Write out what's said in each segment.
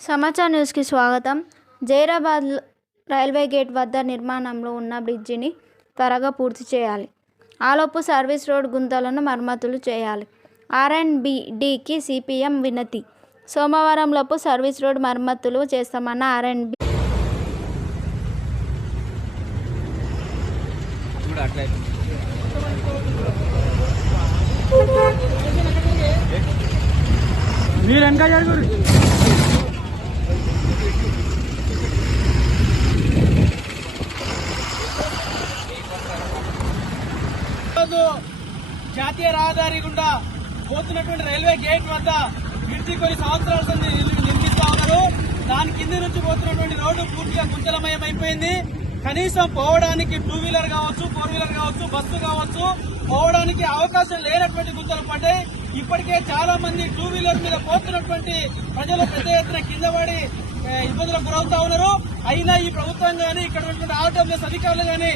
సమాచార్ న్యూస్కి స్వాగతం. Zaheerabad railway gate వద్ద నిర్మాణంలో ఉన్న బ్రిడ్జిని త్వరగా పూర్తి చేయాలి. ఆలోపు సర్వీస్ రోడ్ గుంతలను మరమ్మతులు చేయాలి. ఆర్ఎండ్బికి సిపిఎం వినతి. సోమవారంలోపు సర్వీస్ రోడ్ మరమ్మతులు చేస్తామన్న ఆర్ఎండ్బి. మీరు వెనక జరుగురు. జాతీయ రహదారి గుండా పోతున్నటువంటి రైల్వే గేట్ వద్ద బ్రిడ్జి కొన్ని సంవత్సరాల నిర్మిస్తా ఉన్నారు. దాని కింది నుంచి పోతున్నటువంటి రోడ్డు పూర్తిగా గుంతలమయం అయిపోయింది. కనీసం పోవడానికి 2 వీలర్ కావచ్చు, 4 వీలర్ కావచ్చు, బస్సు కావచ్చు, పోవడానికి అవకాశం లేనటువంటి గుంతలు పడ్డాయి. ఇప్పటికే చాలా మంది 2 వీలర్ మీద పోతున్నటువంటి ప్రజలు పెద్ద ఎత్తున కింద పడి ఇబ్బందులకు గురవుతా ఉన్నారు. అయినా ఈ ప్రభుత్వం గానీ, ఇక్కడ ఉన్నటువంటి ఆర్డబ్ల్యూఎస్ అధికారులు గానీ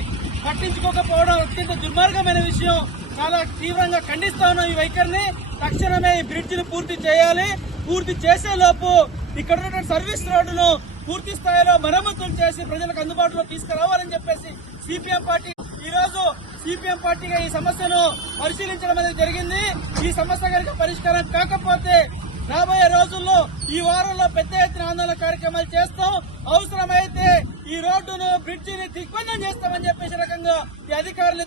పట్టించుకోకపోవడం అత్యంత దుర్మార్గమైన విషయం. చాలా తీవ్రంగా ఖండిస్తా ఉన్నాం ఈ వైఖరిని. తక్షణమే ఈ బ్రిడ్జ్ ను పూర్తి చేయాలి. పూర్తి చేసే లోపు ఇక్కడ ఉన్నటువంటి సర్వీస్ రోడ్డును పూర్తి స్థాయిలో మరమ్మతులు చేసి ప్రజలకు అందుబాటులో తీసుకురావాలని చెప్పేసి సిపిఎం పార్టీ ఈ రోజు పార్టీగా ఈ సమస్యను పరిశీలించడం అనేది జరిగింది. ఈ సమస్య కనుక పరిష్కారం కాకపోతే రాబోయే రోజుల్లో ఈ వారంలో పెద్ద ఎత్తున ఆందోళన కార్యక్రమాలు చేస్తాం. అవసరమైతే ఈ రోడ్డును బ్రిడ్జిని దిగ్బంధం చేస్తామని చెప్పేసి రకంగా ఈ అధికారులు